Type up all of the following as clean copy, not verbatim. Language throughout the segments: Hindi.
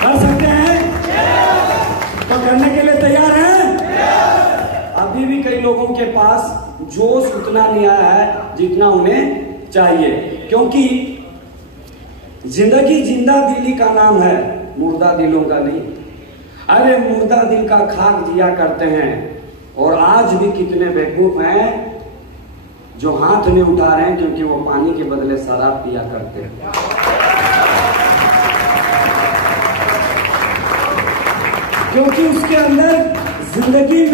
कर सकते हैं? तो करने के लिए तैयार हैं? अभी भी कई लोगों के पास जोश उतना नहीं आया है जितना उन्हें चाहिए, क्योंकि जिंदगी जिंदा दिली का नाम है, मुर्दा दिलों का नहीं। अरे मुर्दा दिल का खाक दिया करते हैं, और आज भी कितने बेवकूफ हैं जो हाथ नहीं उठा रहे हैं क्योंकि वो पानी के बदले शराब पिया करते हैं। क्योंकि उसके अंदर जिंदगी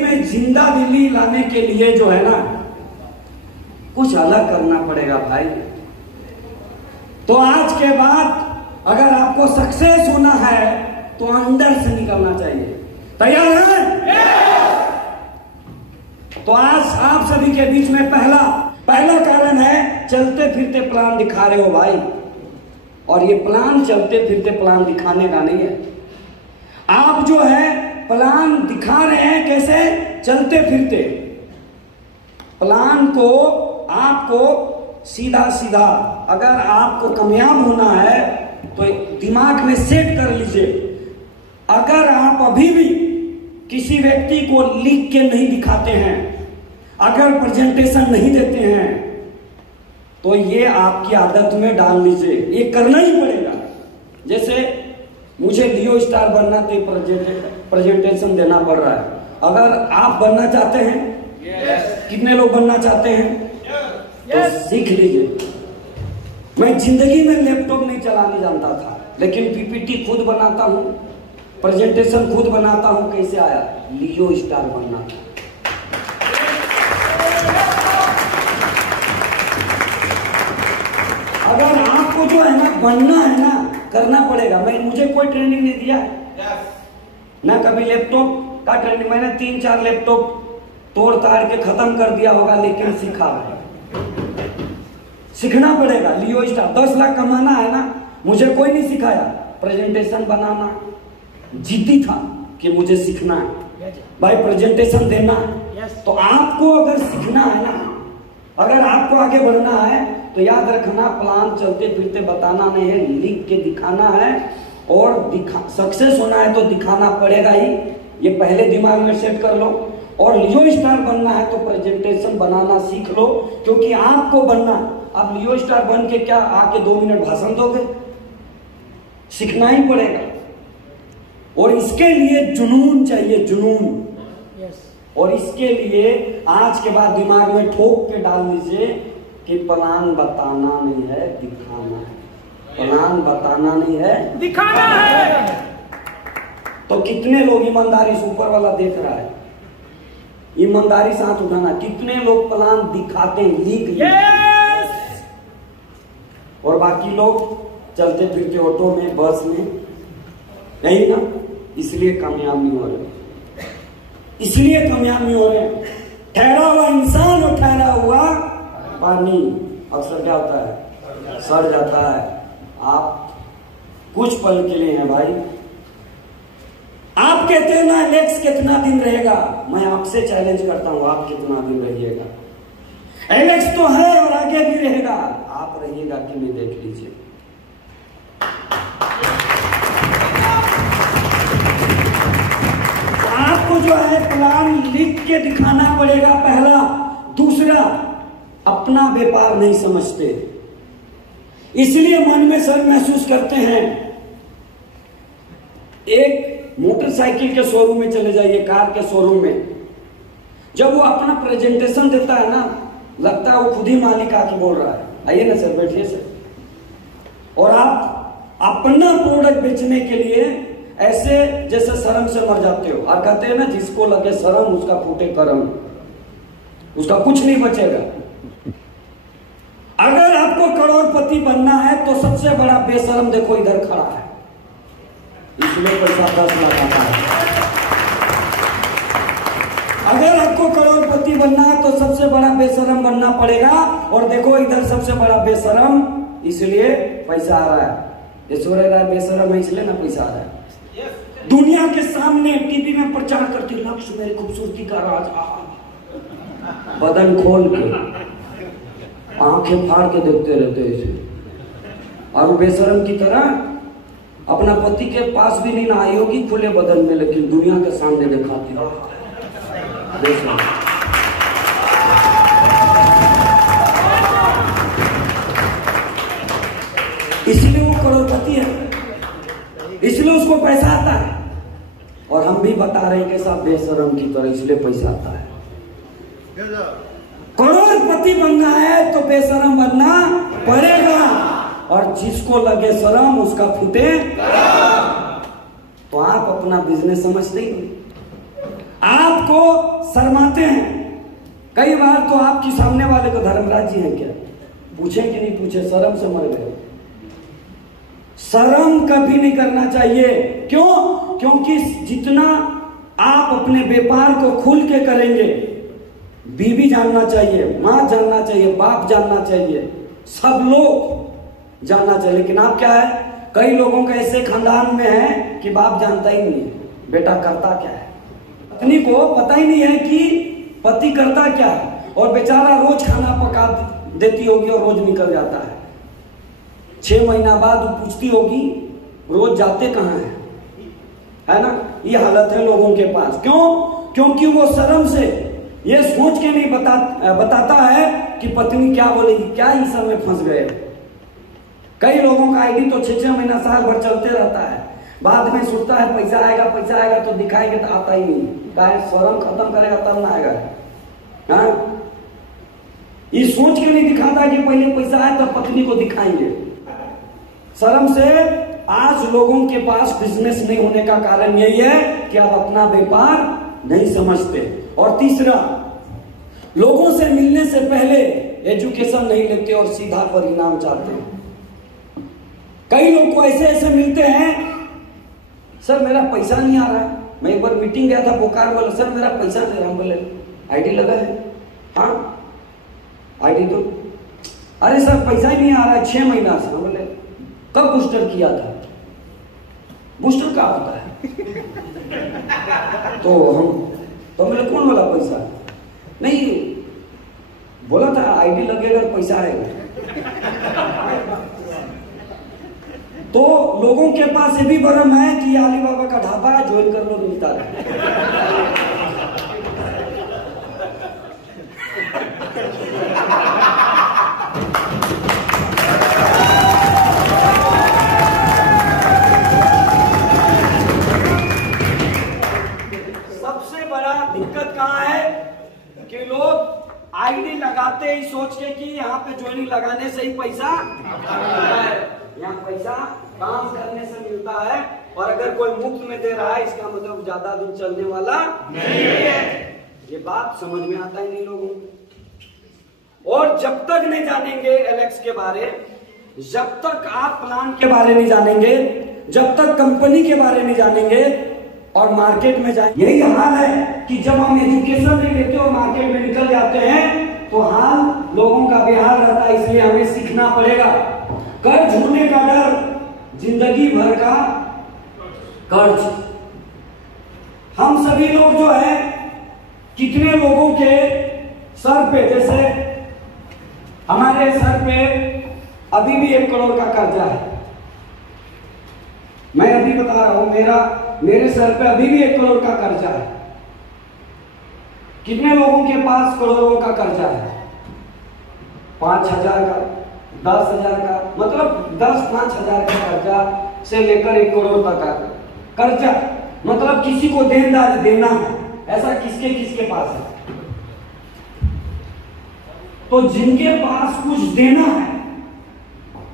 में जिंदा दिली लाने के लिए जो है ना, कुछ अलग करना पड़ेगा भाई। तो आज के बाद अगर आपको सक्सेस होना है तो अंदर से निकलना चाहिए। तैयार है? तो आज आप सभी के बीच में पहला कारण है, चलते फिरते प्लान दिखा रहे हो भाई। और ये प्लान चलते फिरते प्लान दिखाने का नहीं है। आप जो है प्लान दिखा रहे हैं कैसे? चलते फिरते प्लान को आपको सीधा सीधा, अगर आपको कामयाब होना है तो दिमाग में सेट कर लीजिए। अगर आप अभी भी किसी व्यक्ति को लिख के नहीं दिखाते हैं, अगर प्रेजेंटेशन नहीं देते हैं, तो ये आपकी आदत में डाल लीजिए, ये करना ही पड़ेगा। जैसे मुझे लियो स्टार बनना तो प्रेजेंटेशन देना पड़ रहा है। अगर आप बनना चाहते हैं, कितने लोग बनना चाहते हैं? तो सीख लीजिए। मैं जिंदगी में लैपटॉप नहीं चलाने जानता था, लेकिन पीपीटी खुद बनाता हूं, प्रेजेंटेशन खुद बनाता हूं। कैसे आया? लियो स्टार बनना था। अगर आपको जो है ना बनना है ना, करना पड़ेगा। मुझे कोई ट्रेनिंग नहीं दिया है ना, कभी लैपटॉप का ट्रेनिंग। मैंने 3-4 लैपटॉप तोड़ ताड़ के खत्म कर दिया होगा, लेकिन सीखना पड़ेगा। लियो स्टार 10 लाख कमाना है ना, मुझे कोई नहीं सिखाया। प्रेजेंटेशन बनाना जिद्दी था कि मुझे सीखना है भाई, प्रेजेंटेशन देना है। तो आपको अगर सीखना है ना, अगर आपको आगे बढ़ना है, तो याद रखना, प्लान चलते फिरते बताना नहीं है, लिख के दिखाना है। और सक्सेस होना है तो दिखाना पड़ेगा ही, ये पहले दिमाग में सेट कर लो। और लियो स्टार बनना है तो प्रेजेंटेशन बनाना सीख लो, क्योंकि आपको बनना। अब लियो स्टार बन के क्या आके 2 मिनट भाषण दोगे? सीखना ही पड़ेगा। और इसके लिए जुनून चाहिए, जुनून। और इसके लिए आज के बाद दिमाग में ठोक के डाल लीजिए कि प्लान बताना नहीं है, दिखाना है। प्लान बताना नहीं है, दिखाना है। तो कितने लोग ईमानदारी से, ऊपर वाला देख रहा है, ईमानदारी से हाथ उठाना, कितने लोग प्लान दिखाते हैं, लिख और बाकी लोग चलते फिरते ऑटो में, बस में, नहीं ना? इसलिए कामयाब नहीं हो रहे, इसलिए कामयाब नहीं हो रहे। ठहरा हुआ इंसान और ठहरा हुआ पानी अक्सर क्या होता है? सड़ जाता है। आप कुछ पल के लिए हैं भाई। आप कहते हैं ना एलेक्स कितना दिन रहेगा, मैं आपसे चैलेंज करता हूं, आप कितना दिन रहिएगा? एलेक्स तो है और आगे भी रहेगा, आप रहिएगा कि नहीं, देख लीजिए। आपको जो है प्लान लिख के दिखाना पड़ेगा, पहला। दूसरा, अपना व्यापार नहीं समझते, इसलिए मन में शर्म महसूस करते हैं। एक मोटरसाइकिल के शोरूम में चले जाइए, कार के शोरूम में, जब वो अपना प्रेजेंटेशन देता है ना, लगता है वो खुद ही मालिक आके बोल रहा है, आइए ना सर, बैठिए सर। और आप अपना प्रोडक्ट बेचने के लिए ऐसे जैसे शर्म से मर जाते हो। और कहते हैं ना, जिसको लगे शर्म उसका फूटे करम, उसका कुछ नहीं बचेगा। अगर आपको करोड़पति बनना है तो सबसे बड़ा बेशरम देखो इधर खड़ा है, इसलिए पैसा 10 लाख आता है। अगर आपको करोड़पति बनना है तो सबसे बड़ा बेशरम बनना पड़ेगा। और देखो इधर सबसे बड़ा बेशरम, इसलिए पैसा आ रहा है। ऐश्वर्या राय बेशरम है इसलिए ना पैसा आ रहा है। दुनिया के सामने टीवी में प्रचार करती, लक्ष्य मेरी खूबसूरती का राज, बदन खोल के आंखें फाड़ के देखते रहते इसे, और बेशरम की तरह अपना पति के पास भी नहीं आई होगी खुले बदन में, लेकिन दुनिया के सामने दिखाती है। इसलिए वो करोड़पति है, इसलिए उसको पैसा आता है। और हम भी बता रहे हैं कि साहब बेशरम की तरह इसलिए पैसा आता है। करोड़पति बनना है तो बेशरम बनना पड़ेगा, और जिसको लगे शर्म उसका फूटे। तो आप अपना बिजनेस समझते ही नहीं, आपको शर्माते हैं। कई बार तो आपकी सामने वाले को धर्मराज जी हैं क्या, पूछे कि नहीं पूछे, शर्म से मर गए। शर्म कभी नहीं करना चाहिए। क्यों? क्योंकि जितना आप अपने व्यापार को खुल के करेंगे, बीवी जानना चाहिए, मां जानना चाहिए, बाप जानना चाहिए, सब लोग जानना चाहिए। लेकिन आप क्या है, कई लोगों का ऐसे खानदान में है कि बाप जानता ही नहीं है बेटा करता क्या है, पत्नी को पता ही नहीं है कि पति करता क्या है, और बेचारा रोज खाना पका देती होगी और रोज निकल जाता है। 6 महीना बाद वो पूछती होगी रोज जाते कहाँ है ना। ये हालत है लोगों के पास। क्यों? क्योंकि वो शर्म से ये सोच के नहीं बताता है कि पत्नी क्या बोलेगी, क्या ही सब में फंस गए। कई लोगों का आईडी तो 6-6 महीना साल भर चलते रहता है, बाद में सोचता है पैसा आएगा तो दिखाएंगे तो आता ही नहीं। शर्म खत्म करेगा तब ना आएगा। हाँ, ये सोच के नहीं दिखाता कि पहले पैसा आए तब पत्नी को दिखाएंगे। शर्म से आज लोगों के पास बिजनेस नहीं होने का कारण यही है कि आप अपना व्यापार नहीं समझते। और तीसरा, लोगों से मिलने से पहले एजुकेशन नहीं लेते और सीधा परिणाम चाहते हैं। कई लोग को ऐसे मिलते हैं, सर मेरा पैसा नहीं आ रहा है। मैं एक बार मीटिंग गया था, बोकारो वाला, सर मेरा पैसा नहीं रहा। बोले आईडी लगा है? हाँ आईडी तो, अरे सर पैसा ही नहीं आ रहा है 6 महीना से। बोले कब बूस्टर किया था? बूस्टर क्या होता है? तो मेरे कौन वाला पैसा नहीं, बोला था आईडी लगेगा पैसा आएगा। तो लोगों के पास ये भी भरम है कि अली बाबा का ढाबा ज्वाइन कर लो, मिलता है। दिक्कत कहाँ है कि लोग आईडी लगाते ही सोच के कि यहाँ पे ज्वाइनिंग लगाने से ही पैसा है, यहाँ पैसा काम करने से मिलता है। और अगर कोई मुफ्त में दे रहा है इसका मतलब ज्यादा दिन चलने वाला नहीं है। ये बात समझ में आता ही नहीं लोगों को। और जब तक नहीं जानेंगे एलेक्स के बारे, जब तक आप प्लान के बारे नहीं जानेंगे, जब तक कंपनी के बारे नहीं जानेंगे और मार्केट में जाए, यही हाल है कि जब हम एजुकेशन नहीं लेते और मार्केट में निकल जाते हैं तो हाल लोगों का बेहाल रहता है। इसलिए हमें सीखना पड़ेगा। कर्ज होने का डर, जिंदगी भर का कर्ज। हम सभी लोग जो है, कितने लोगों के सर पे, जैसे हमारे सर पे अभी भी 1 करोड़ का कर्जा है। मैं अभी बता रहा हूं, मेरे सर पे अभी भी 1 करोड़ का कर्जा है। कितने लोगों के पास करोड़ों का कर्जा है? 5,000 का, 10,000 का, मतलब 10-5,000 का कर्जा से लेकर 1 करोड़ तक का कर्जा। मतलब किसी को देनदार देना है, ऐसा किसके पास है? तो जिनके पास कुछ देना है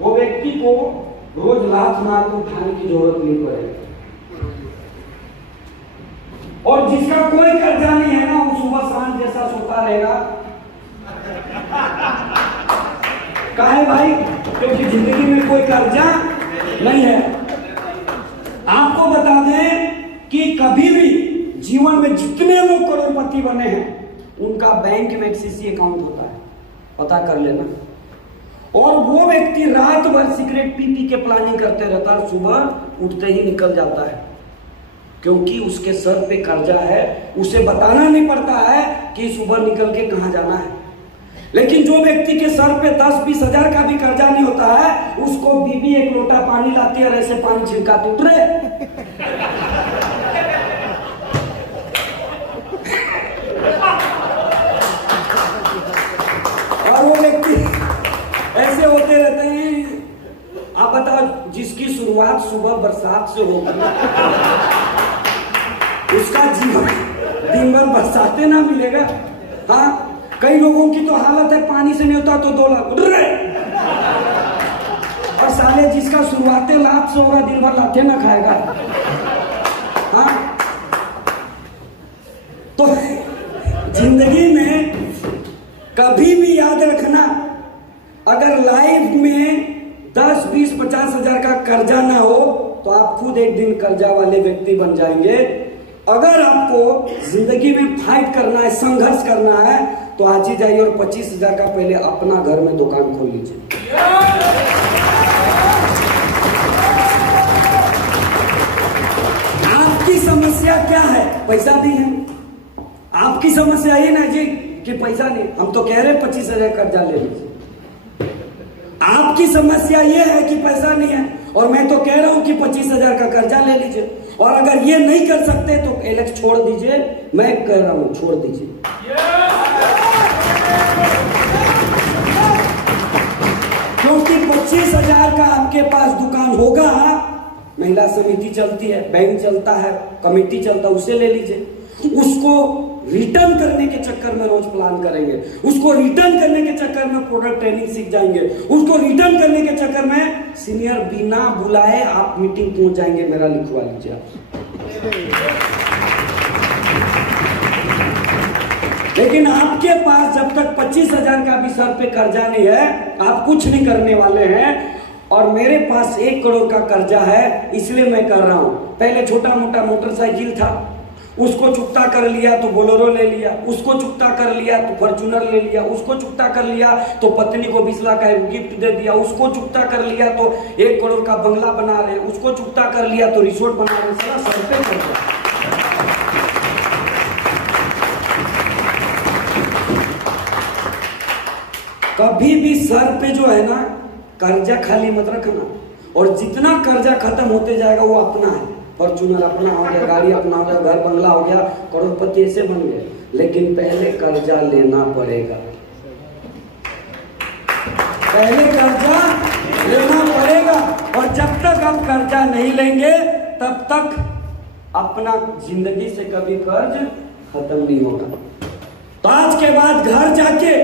वो व्यक्ति को रोज लात मार के उठाने की जरूरत नहीं पड़ेगी। और जिसका कोई कर्जा नहीं है ना, वो सुबह शाम जैसा सोता रहेगा। काहे भाई? क्योंकि जिंदगी में कोई कर्जा नहीं है। आपको बता दें कि कभी भी जीवन में जितने लोग करोड़पति बने हैं उनका बैंक में एक्सिस अकाउंट होता है, पता कर लेना। और वो व्यक्ति रात भर सिगरेट पी के प्लानिंग करते रहता है, सुबह उठते ही निकल जाता है, क्योंकि उसके सर पे कर्जा है। उसे बताना नहीं पड़ता है कि सुबह निकल के कहां जाना है। लेकिन जो व्यक्ति के सर पे 10-20 हजार का भी कर्जा नहीं होता है, उसको बीबी एक लोटा पानी लाती है और ऐसे पानी छिड़काती, उतरे। और वो व्यक्ति ऐसे होते रहते हैं। आप बताओ, जिसकी शुरुआत सुबह बरसात से होगी, उसका जीवन दिन भर बरसाते ना मिलेगा। हाँ, कई लोगों की तो हालत है, पानी से नहीं होता तो 2 लाख उड़ रहे, और साले जिसका शुरुआते लाख से होगा, दिन भर लाते ना खाएगा। हाँ, तो जिंदगी में कभी भी याद रखना, अगर लाइफ में 10, 20, 50 हजार का कर्जा ना हो तो आप खुद एक दिन कर्जा वाले व्यक्ति बन जाएंगे। अगर आपको जिंदगी में फाइट करना है, संघर्ष करना है, तो आज ही जाइए और 25 हजार का पहले अपना घर में दुकान खोल लीजिए। आपकी समस्या क्या है? पैसा नहीं है। आपकी समस्या ये ना जी कि पैसा नहीं, हम तो कह रहे 25 हजार कर्जा ले लीजिए। आपकी समस्या ये है कि पैसा नहीं है, और मैं तो कह रहा हूं कि 25 हजार का कर्जा ले लीजिए। और अगर ये नहीं कर सकते तो एलेक्स छोड़ दीजिए, मैं कह रहा हूं छोड़ दीजिए। क्योंकि 25 हजार का आपके पास दुकान होगा, महिला समिति चलती है, बैंक चलता है, कमेटी चलता है, उसे ले लीजिए। उसको रिटर्न करने के चक्कर में रोज प्लान करेंगे, उसको रिटर्न करने के चक्कर में प्रोडक्ट ट्रेनिंग सीख जाएंगे, उसको रिटर्न करने के चक्कर में सीनियर बिना बुलाए आप मीटिंग पहुंच जाएंगे। मेरा लिखवा लीजिए आप। लेकिन आपके पास जब तक 25 हजार का भी सर पे कर्जा नहीं है, आप कुछ नहीं करने वाले हैं। और मेरे पास 1 करोड़ का कर्जा है, इसलिए मैं कर रहा हूं। पहले छोटा मोटा मोटरसाइकिल था, उसको चुकता कर लिया तो बोलेरो ले लिया, उसको चुकता कर लिया तो फॉर्च्यूनर ले लिया, उसको चुकता कर लिया तो पत्नी को 20 लाख का गिफ्ट दे दिया, उसको चुकता कर लिया तो 1 करोड़ का बंगला बना रहे, उसको चुकता कर लिया तो रिसोर्ट बना रहे। सारा सर पे कर्जा। कभी भी सर पे जो है ना कर्जा खाली मत रखना, और जितना कर्जा खत्म होते जाएगा वो अपना है। फॉर्च्यूनर अपना हो गया, गाड़ी अपना हो गया, घर बंगला हो गया, करोड़पति ऐसे बन गए। लेकिन पहले कर्जा लेना पड़ेगा, पहले कर्जा लेना पड़ेगा। और जब तक आप कर्जा नहीं लेंगे तब तक अपना जिंदगी से कभी कर्ज खत्म नहीं होगा। तो आज के बाद घर जाके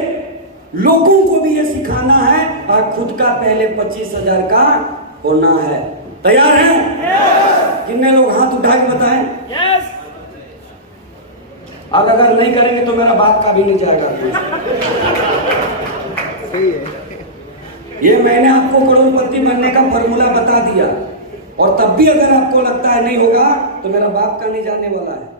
लोगों को भी ये सिखाना है, और खुद का पहले 25 हजार का होना है। तैयार हैं? कितने लोग हाथ उठा के बताएं? यस। अब अगर नहीं करेंगे तो मेरा बात का भी नहीं जाएगा। सही है। ये मैंने आपको करोड़पति बनने का फॉर्मूला बता दिया, और तब भी अगर आपको लगता है नहीं होगा तो मेरा बाप का नहीं जाने वाला है।